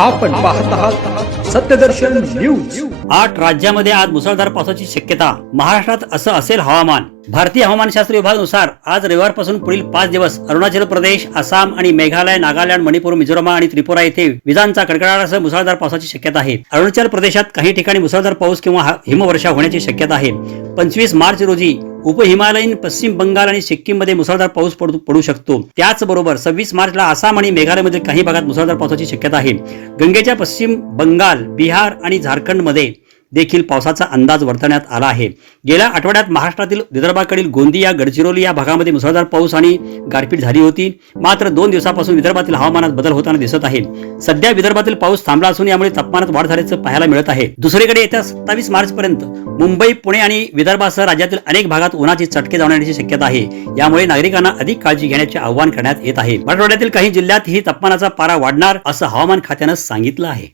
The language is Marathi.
आपण पाहत आहात सत्यदर्शन न्यूज. आठ राज्यामध्ये आज मुसळधार पावसाची शक्यता. महाराष्ट्रात असं असेल हवामान. भारतीय हवामानशास्त्र विभागानुसार आज रविवारपासून पुढील पाच दिवस अरुणाचल प्रदेश आसाम आणि मेघालय नागालँड मणिपूर मिझोराम आणि त्रिपुरा येथे विजांचा कडकडाटासह मुसळधार पावसाची शक्यता आहे. अरुणाचल प्रदेशात काही ठिकाणी मुसळधार पाऊस किंवा हिमवर्षा होण्याची शक्यता आहे. पंचवीस मार्च रोजी उपहिमालयीन पश्चिम बंगाल आणि सिक्कीममध्ये मुसळधार पाऊस पडू पडू शकतो. त्याचबरोबर सव्वीस मार्चला आसाम आणि मेघालयमधील काही भागात मुसळधार पावसाची शक्यता आहे. गंगेच्या पश्चिम बंगाल बिहार आणि झारखंडमध्ये देखील पावसाचा अंदाज वर्तवण्यात आला आहे. गेल्या आठवड्यात महाराष्ट्रातील विदर्भाकडील गोंदिया गडचिरोली या भागामध्ये मुसळधार पाऊस आणि गारपीट झाली होती. मात्र दोन दिवसापासून विदर्भातील हवामानात बदल होताना दिसत आहे. सध्या विदर्भातील पाऊस थांबला असून यामुळे तापमानात वाढ झाल्याचं पाहायला मिळत आहे. दुसरीकडे येत्या सत्तावीस मार्च पर्यंत मुंबई पुणे आणि विदर्भासह राज्यातील अनेक भागात उन्हाचे चटके जाणवण्याची शक्यता आहे. यामुळे नागरिकांना अधिक काळजी घेण्याचे आवाहन करण्यात येत आहे. मराठवाड्यातील काही जिल्ह्यात ही तापमानाचा पारा वाढणार असं हवामान खात्यानं सांगितलं आहे.